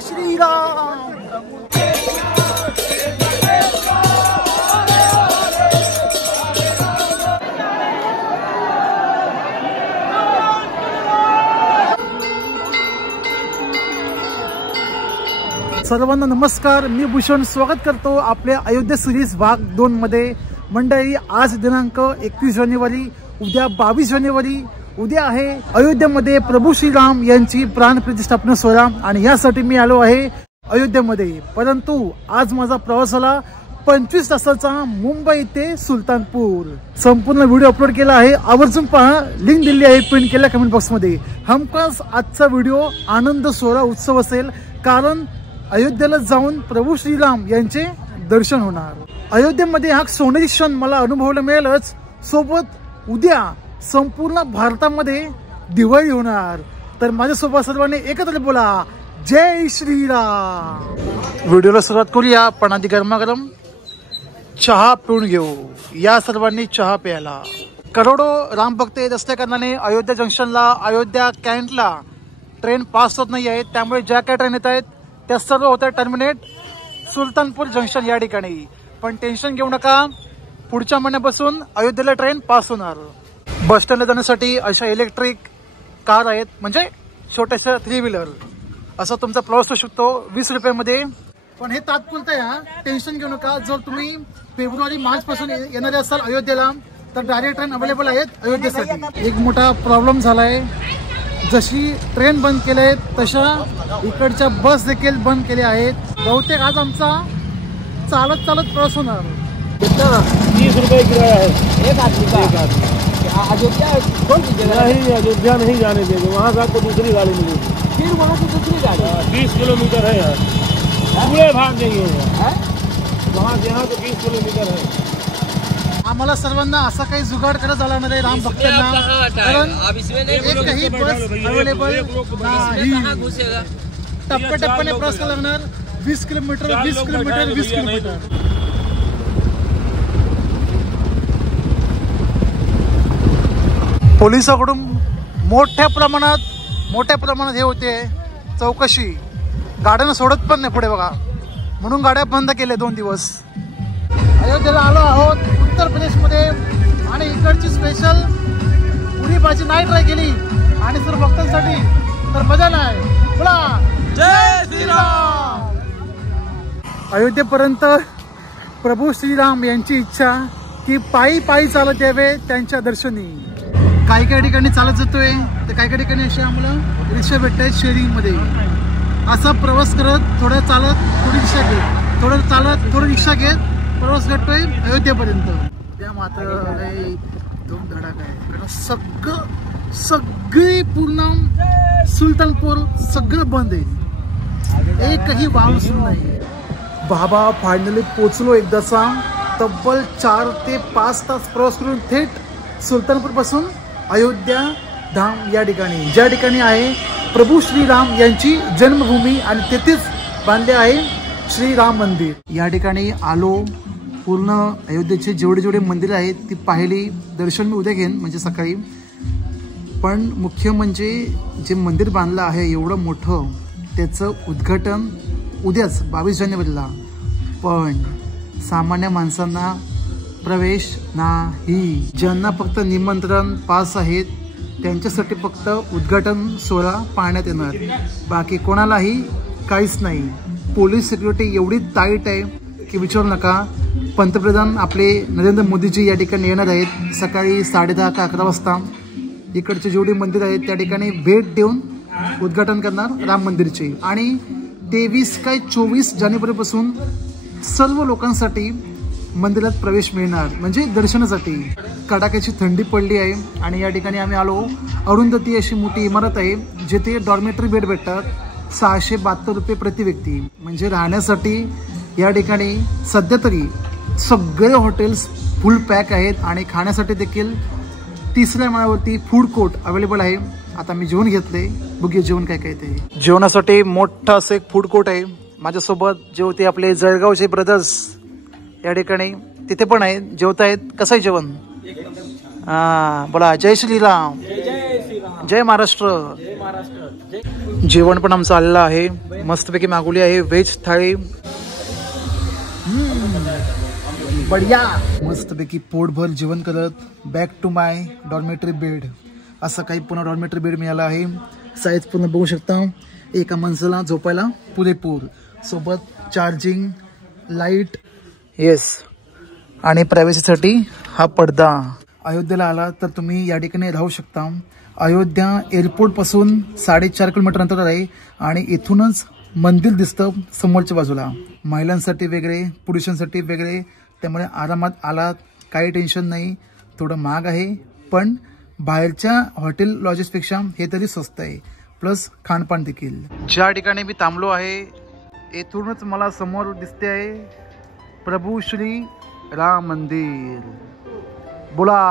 जय श्रीराम। सर्वांना नमस्कार, मी भूषण स्वागत करतो आपल्या अयोध्या सिरीज भाग 2 मध्ये। मंडळी, आज दिनांक 31 जानेवारी, उद्या 22 जानेवारी, उद्या आहे अयोध्येमध्ये प्रभू श्रीराम यांची प्राण प्रतिष्ठापना सोहळा आणि यासाठी मी आलो आहे अयोध्येमध्ये। परंतु आज माझा प्रवास झाला 25 तासाचा मुंबई ते सुलतानपूर। संपूर्ण व्हिडिओ अपलोड केला आहे, आवर्जून पहा, लिंक दिली आहे पिन केल्या कमेंट बॉक्स मध्ये। हमखास आजचा व्हिडिओ आनंद सोहळा उत्सव असेल, कारण अयोध्येला जाऊन प्रभू श्रीराम यांचे दर्शन होणार। अयोध्येमध्ये हा सोनेरी क्षण मला अनुभवायला मिळेलच, सोबत उद्या संपूर्ण भारतामध्ये दिवाळी होणार। तर माझ्यासोबत सर्वांनी एकत्र बोला, जय श्रीराम। व्हिडिओला सुरुवात करूया, पण आधी गरमागरम चहा पिऊन घेऊ। या सर्वांनी चहा प्यायला। करोडो राम भक्त येत असल्या कारणाने अयोध्या जंक्शनला, अयोध्या कॅन्टला ट्रेन पास होत नाही आहे, त्यामुळे ज्या काय ट्रेन येत आहेत त्या सर्व होत्या टर्मिनेट सुलतानपूर जंक्शन या ठिकाणी। पण टेन्शन घेऊ नका, पुढच्या महिन्यापासून अयोध्येला ट्रेन पास होणार। बस स्टँडला जाण्यासाठी अशा इलेक्ट्रिक कार आहेत, म्हणजे छोट्याशा 3 व्हीलर, असा तुमचा प्रवास होऊ शकतो 20 रुपयामध्ये। पण हे तात्पुरतं आहे, टेन्शन घेऊ नका। जर तुम्ही फेब्रुवारी मार्च पासून येणारे असाल अयोध्येला तर डायरेक्ट ट्रेन अवेलेबल आहेत अयोध्येसाठी। एक मोठा प्रॉब्लेम झालाय, जशी ट्रेन बंद केल्या आहेत तशा इकडच्या बस देखील बंद केल्या आहेत। बहुतेक आज आमचा चालत प्रवास होणार। 30 रुपये किराया है एक आदमी का। अयोध्या कौन सी जगह? नहीं, अयोध्या नहीं जाने देंगे, वहाँ से आपको दूसरी गाड़ी मिलेगी। फिर वहाँ से दूसरी गाड़ी 20 किलोमीटर है यार, पूरे भाग देंगे वहाँ से यहाँ तो 20 किलोमीटर है। आम्हाला सर्वांना असा काही जुगाड करत आला नाही राम भक्तांना, कारण एकही बस अवेलेबल नाही। टप्प्याटप्प्याने प्रवास करावा लागणार, 20 किलोमीटर 20 किलोमीटर 20 किलोमीटर। पोलिसांकडून मोठ्या प्रमाणात हे होते चौकशी, गाड्यांना सोडत पण नाही पुढे बघा, म्हणून गाड्या बंद केल्या 2 दिवस। अयोध्येला आलो आहोत उत्तर प्रदेशमध्ये, आणि इकडची स्पेशल पुरी भाजी नाही ट्राय केली, आणि सर भक्तांसाठी तर मजा नाही। बोला जय श्रीराम। अयोध्येपर्यंत प्रभू श्रीराम यांची इच्छा की पायी चालत यावे त्यांच्या दर्शनी। काही ठिकाणी चालत जातोय, तर काही ठिकाणी अशी आम्हाला रिक्षा भेटतात शेअरिंग मध्ये। असा प्रवास करत, थोडं चालत थोडी रिक्षा घेत, थोडं चालत थोडी रिक्षा घेत प्रवास करतोय अयोध्येपर्यंत। त्या मात्र दोन धडाका आहे, कारण सगळी पूर्ण सुलतानपूर सगळं बंद आहे, एकही वाहन सुरू नाही। बाबा फायनली पोचलो एकदाचा। तब्बल 4 ते 5 तास प्रवास करून थेट सुलतानपूर पासून अयोध्या धाम या ठिकाणी, ज्या ठिकाणी आहे प्रभू श्रीराम यांची जन्मभूमी, आणि तेथेच बांधले आहे श्रीराम मंदिर। या ठिकाणी आलो, पूर्ण अयोध्येचे जेवढे मंदिर आहेत ती पाहिली। दर्शन मी उद्या घेईन, म्हणजे सकाळी। पण मुख्य म्हणजे जे मंदिर बांधलं आहे एवढं मोठं, त्याचं उद्घाटन उद्याच 22 जानेवारीला। पण सामान्य माणसांना प्रवेश नाही, ज्यांना फक्त निमंत्रण पास आहेत त्यांच्यासाठी फक्त उद्घाटन सोहळा पाहण्यात येणार, बाकी कोणालाही काहीच नाही। पोलीस सिक्युरिटी एवढी टाईट आहे की विचारू नका। पंतप्रधान आपले नरेंद्र मोदीजी या ठिकाणी येणार आहेत सकाळी 10:30 का 11 वाजता। इकडचे जेवढी मंदिर आहेत त्या ठिकाणी भेट देऊन उद्घाटन करणार राम मंदिरचे। आणि 23 काय 24 जानेवारीपासून सर्व लोकांसाठी मंदिरात प्रवेश मिळणार, म्हणजे दर्शनासाठी। कडाक्याची थंडी पडली आहे, आणि या ठिकाणी आम्ही आलो। अरुंधती अशी मोठी इमारत आहे, जिथे डॉर्मेटरी बेड भेटतात 672 रुपये प्रति व्यक्ती, म्हणजे राहण्यासाठी या ठिकाणी सध्या तरी सगळे हॉटेल्स फुल पॅक आहेत, आणि खाण्यासाठी देखील 3ऱ्या माळ्यावरती फूड कोर्ट अवेलेबल आहे। आता मी जेवण घेतले, बघूया जेवण काय काय ते। जेवणासाठी मोठं असं एक फूड कोर्ट आहे। माझ्यासोबत जे होते आपले जळगावचे ब्रदर्स या ठिकाणी तिथे पण आहेत, जेवत आहेत। कसं आहे जेवण? बोला जय श्रीराम, जय महाराष्ट्र. जेवण पण आमचं आलेलं आहे. मस्तपैकी मागवली आहे व्हेज थाळी. बढिया. मस्तपैकी पोटभर जेवण करत back to my dormitory bed. असं काही पुन्हा डॉर्मेटरी बेड मिळाला आहे. साईज पूर्ण बघू शकता. एका माणसाला झोपायला पुरेपूर. सोबत चार्जिंग लाईट. येस. आणि प्रायव्हसीसाठी हा पडदा. अयोध्येला आला तर तुम्ही या ठिकाणी राहू शकता. अयोध्या एअरपोर्ट पासून 4.5 किलोमीटर अंतर आहे आणि इथूनच मंदिर दिसतं समोरच्या बाजूला. महिलांसाठी वेगळे, पुरुषांसाठी वेगळे. त्यामुळे आरामात आलात, काही टेन्शन नाही. थोडं महाग आहे पण बाहेरच्या हॉटेल लॉजेसपेक्षा हे तरी स्वस्त आहे. प्लस खाणपान देखील. ज्या ठिकाणी मी थांबलो आहे येथूनच मला समोर दिसते आहे प्रभू श्री राम मंदिर. बोला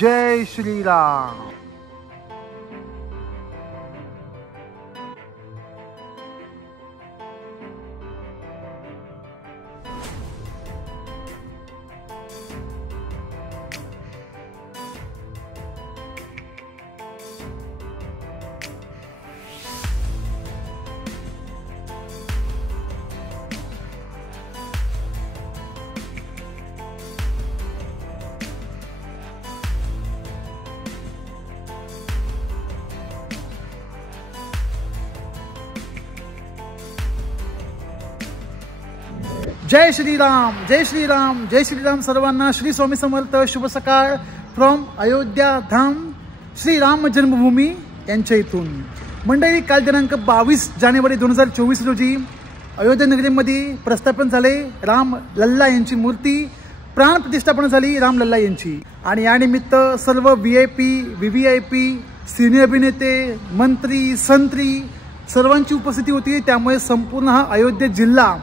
जय श्री राम. जय श्रीराम, जय श्रीराम, जय श्रीराम सर्वांना. श्री स्वामी समर्थ. शुभ सकाळ फ्रॉम अयोध्या धाम श्री राम जन्मभूमी यांच्या इथून. मंडळी, काल दिनांक 22 जानेवारी 2024 रोजी अयोध्या नगरीमध्ये प्रस्थापन झाले राम लल्ला यांची मूर्ती. प्राण प्रतिष्ठापन झाली राम लल्ला यांची. आणि यानिमित्त सर्व VIP, VVIP, सिनियर अभिनेते, मंत्री, संत्री सर्वांची उपस्थिती होती. त्यामुळे संपूर्ण हा अयोध्या जिल्हा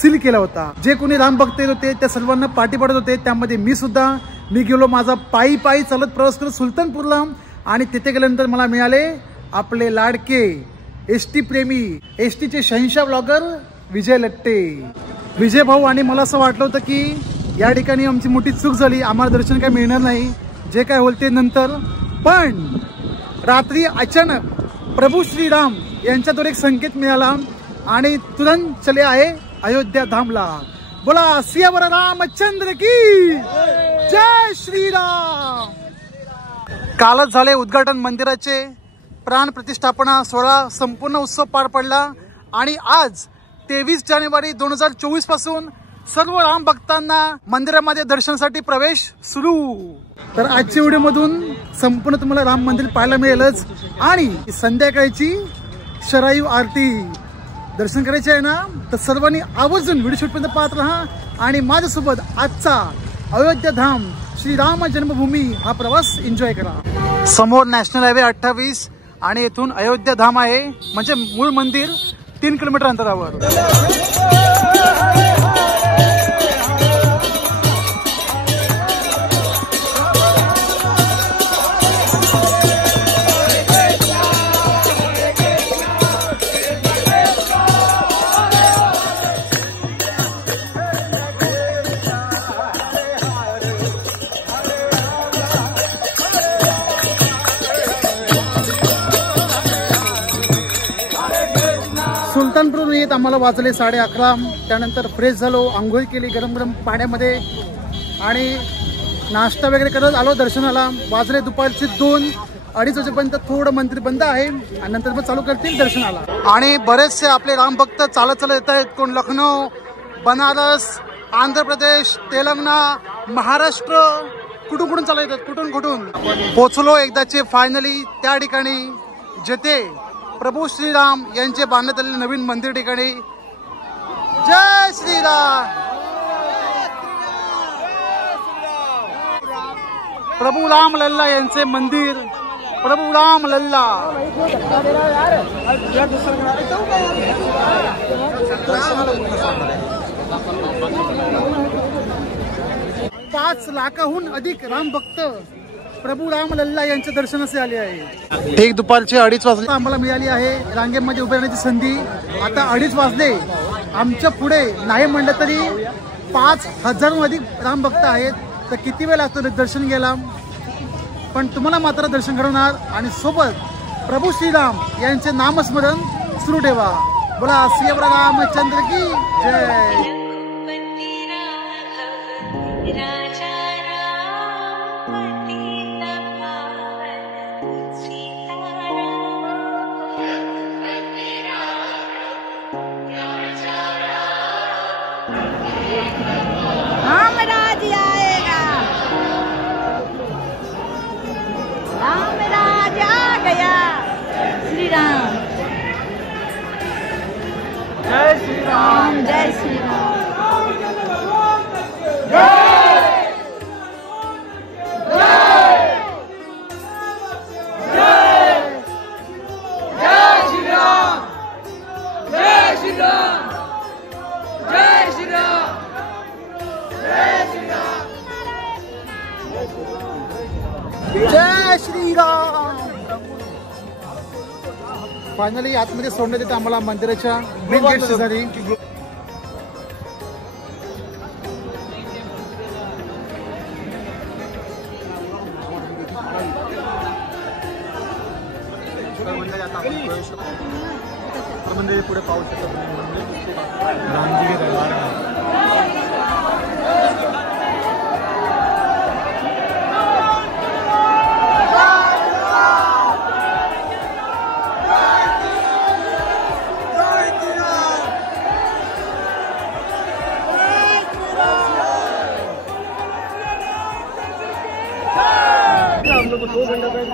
सील केला होता. जे कोणी राम भक्त होते त्या सर्वांना पाठी पडत होते. त्यामध्ये मी सुद्धा. मी गेलो माझा पायी चालत प्रवास करत सुलतानपूरला. आणि तिथे गेल्यानंतर मला मिळाले आपले लाडके ST प्रेमी, STचे शहंशाह ब्लॉगर विजय लट्टे. विजय भाऊ. आणि मला असं वाटलं होतं की या ठिकाणी आमची मोठी चूक झाली, आम्हाला दर्शन काय मिळणार नाही, जे काय होईल ते नंतर. पण रात्री अचानक प्रभू श्रीराम यांच्याद्वारे एक संकेत मिळाला आणि तुरंत चले आहे अयोध्या धामला. बोला सियावर रामचंद्र की जय श्रीराम. कालच झाले उद्घाटन मंदिराचे. प्राण प्रतिष्ठापना सोहळा संपूर्ण उत्सव पार पडला. आणि आज 23 जानेवारी 2024 पासून सर्व राम भक्तांना मंदिरामध्ये दर्शनासाठी प्रवेश सुरू. तर आजच्या व्हिडिओमधून संपूर्ण तुम्हाला राम मंदिर पाहायला मिळेलच. आणि संध्याकाळची शरायू आरती दर्शन करायचे आहे ना, तर सर्वांनी आवर्जून व्हिडिओ शूटपर्यंत पाहत राहा. आणि माझ्यासोबत आजचा अयोध्या धाम श्री राम जन्मभूमी हा प्रवास एन्जॉय करा. समोर नॅशनल हायवे 28 आणि इथून अयोध्या धाम आहे. म्हणजे मूळ मंदिर 3 किलोमीटर अंतरावर. सुलतानपूर येत आम्हाला वाजले 11:30. त्यानंतर फ्रेश झालो, आंघोळ केली गरम गरम पाण्यामध्ये आणि नाश्ता वगैरे करत आलो दर्शनाला. वाजले दुपारचे 2-2:30 वाजेपर्यंत थोडं मंदिर बंद आहे आणि नंतर मग चालू करतील दर्शनाला. आणि बरेचसे आपले राम भक्त चालत येत आहेत. कोण लखनौ, बनारस, आंध्र प्रदेश, तेलंगणा, महाराष्ट्र, कुठून चालत येतात, कुठून पोचलो एकदाचे फायनली त्या ठिकाणी जेथे प्रभू श्रीराम यांचे बांधण्यात आलेले नवीन मंदिर ठिकाणी. जय श्रीराम. प्रभू राम लल्ला यांचे मंदिर. प्रभू राम लल्ला. 5 लाखाहून अधिक राम भक्त प्रभू राम लल्ला यांच्या दर्शनास आले आहे. एक दुपारचे 2:30 वाजले आम्हाला मिळाली आहे रांगेमध्ये उभे राहण्याची संधी. आता 2:30 वाजले. आमच्या पुढे नाही म्हणलं तरी 5,000 अधिक राम भक्त आहेत. तर किती वेळ लागतो दर्शन घ्यायला, पण तुम्हाला मात्र दर्शन घडवणार आणि सोबत प्रभू श्रीराम यांचे नामस्मरण सुरू ठेवा. बोला श्री रामचंद्र की जय. राम राज आएगा, राम राज आ गया. श्री राम, जय श्री राम. जय श्री राम. जय श्रीराम. फायनली आतमध्ये सोडण्यात येतं आम्हाला मंदिराच्या मेन गेट शेजारी. मंदिर पुढे पाहू शकता. हम लोग को 2 घंटा बैठ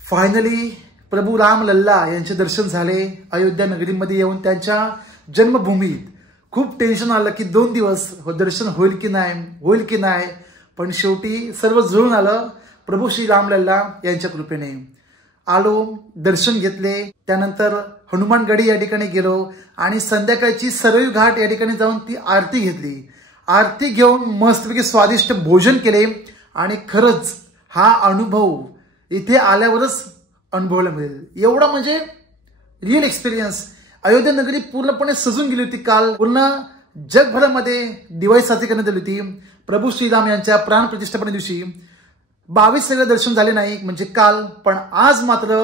फायनली प्रभू राम लल्ला यांचे दर्शन झाले. अयोध्या नगरीमध्ये येऊन त्यांच्या जन्मभूमीत खूप टेन्शन आलं की 2 दिवस दर्शन होईल की नाही, पण शेवटी सर्व जुळून आलं प्रभू श्री राम लल्ला यांच्या कृपेने. आलो, दर्शन घेतले, त्यानंतर हनुमानगडी या ठिकाणी गेलो आणि संध्याकाळची सरयू घाट या ठिकाणी जाऊन ती आरती घेतली. आरती घेऊन मस्तपैकी स्वादिष्ट भोजन केले आणि खरंच हा अनुभव इथे आल्यावरच अनुभवायला मिळेल. एवढा म्हणजे रिअल एक्सपिरियन्स. अयोध्या नगरी पूर्णपणे सजून गेली होती. काल पूर्ण जगभरामध्ये दिवाळी साजरी करण्यात आली होती. प्रभू श्रीराम यांच्या प्राण प्रतिष्ठापने दिवशी 22 सगळे दर्शन झाले नाही म्हणजे काल, पण आज मात्र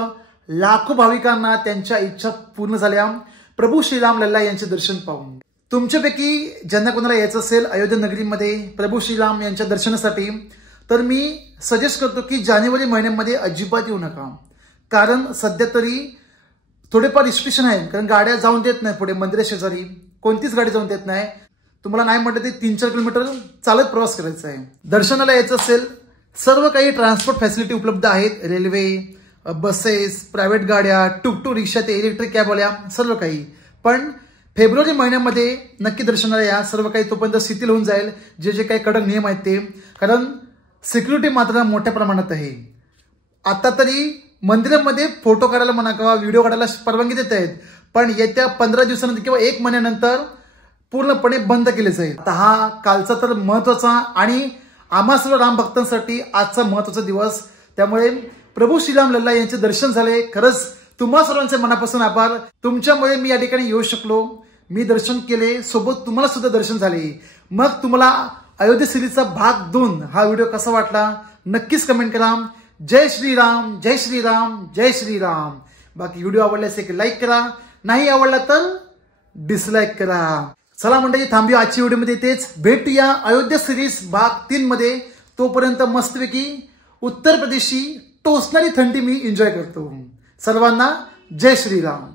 लाखो भाविकांना त्यांच्या इच्छा पूर्ण झाल्या. प्रभू श्रीराम लल्ला यांचे दर्शन पाहून. तुमच्यापैकी ज्यांना कोणाला यायचं असेल अयोध्या नगरीमध्ये प्रभू श्रीराम यांच्या दर्शनासाठी, तर मी सजेस्ट करतो की जानेवारी महिन्यामध्ये अजिबात येऊ नका. कारण सध्या तरी थोडेफार रिस्ट्रिक्शन आहे. कारण गाड्या जाऊन देत नाही पुढे मंदिरा शेजारी, कोणतीच गाडी जाऊन देत नाही. तुम्हाला नाही म्हटलं ते 3-4 किलोमीटर चालत प्रवास करायचा आहे. दर्शनाला यायचं असेल सर्व काही ट्रान्सपोर्ट फॅसिलिटी उपलब्ध आहेत. रेल्वे, बसेस, प्रायव्हेट गाड्या, टुकटुक रिक्षा ते इलेक्ट्रिक कॅबवाल्या सर्व काही. पण फेब्रुवारी महिन्यामध्ये नक्की दर्शनाला या. सर्व काही तोपर्यंत शिथिल होऊन जाईल जे जे काही कडक नियम आहेत ते. कारण सिक्युरिटी मात्र मोठ्या प्रमाणात आहे. आता तरी मंदिरामध्ये फोटो काढायला म्हणा किंवा व्हिडिओ काढायला परवानगी देत आहेत, पण येत्या 15 दिवसानंतर किंवा 1 महिन्यानंतर पूर्णपणे बंद केले जाईल. आता हा कालचा तर महत्वाचा आणि आम्हा सर्व राम भक्तांसाठी आजचा महत्वाचा दिवस. त्यामुळे प्रभू श्रीराम लल्ला यांचे दर्शन झाले. खरंच तुम्हा सर्वांचे मनापासून आभार. तुमच्यामुळे मी या ठिकाणी येऊ शकलो. मी दर्शन केले, सोबत तुम्हाला सुद्धा दर्शन झाले. मग तुम्हाला अयोध्या सिरीजचा भाग 2 हा व्हिडिओ कसा वाटला नक्कीच कमेंट करा. जय श्रीराम, जय श्रीराम, जय श्रीराम. बाकी व्हिडिओ आवडल्यास एक लाईक करा, नाही आवडला तर डिसलाईक करा. चला मंडळी, थांबूया आजची व्हिडिओमध्ये. तेच भेटूया अयोध्या सिरीज भाग 3 मध्ये. तोपर्यंत मस्तपैकी उत्तर प्रदेशची टोचणारी थंडी मी एन्जॉय करतो. सर्वांना जय श्रीराम.